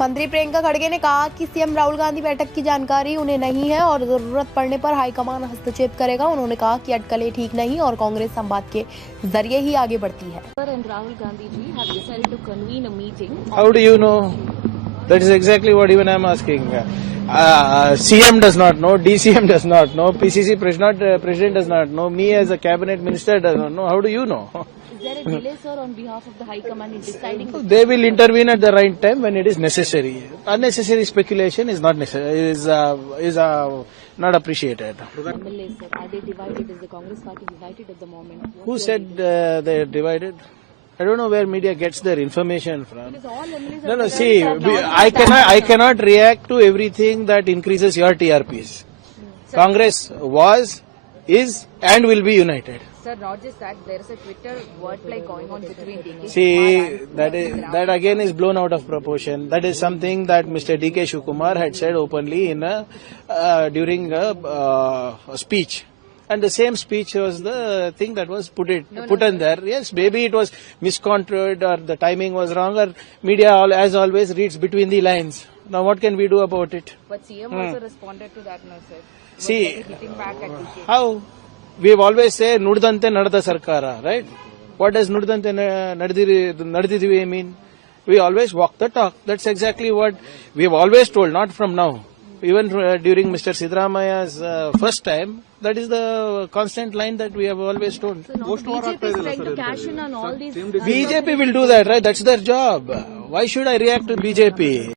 मंत्री प्रियंका खड़गे ने कहा कि सीएम राहुल गांधी बैठक की जानकारी उन्हें नहीं है और जरूरत पड़ने पर हाईकमान हस्तक्षेप करेगा। उन्होंने कहा कि अटकलें ठीक नहीं और कांग्रेस संवाद के जरिए ही आगे बढ़ती है। And Rahul Gandhi ji have decided to convene a meeting. How do you know? That is exactly what even I am asking. CM does not know, DCM does not know, PCC president does not know, me as a cabinet minister does not know. How do you know? Is there a delay, sir, on behalf of the High Command in deciding? They will intervene at the right time when it is necessary. Unnecessary speculation is not necessary, is not appreciated. MLAs, sir, are they divided? Is the Congress party divided at the moment? Who said they are divided? I don't know where media gets their information from. Because all MLAs No, are see, I cannot react to everything that increases your TRPs. Congress was, is, and will be united. Sir, not just that, there is a Twitter wordplay going on between DK See, that again is blown out of proportion. That is something that Mr. DK Shivakumar had said openly in during a speech. And the same speech was the thing that was put in there. Yes, maybe it was misconstrued or the timing was wrong or media as always reads between the lines. Now what can we do about it? But CM also responded to that, no, sir. See, Hitting back at DK. how? We have always said Nudidante Nadada Sarkara, right? What does Nudidante Nadadidive mean? We always walk the talk. That's exactly what we have always told, not from now. Even during Mr. Siddaramaya's first time, that is the constant line that we have always told. So now BJP is trying to cash in on all these. BJP will do that, right? That's their job. Why should I react to BJP?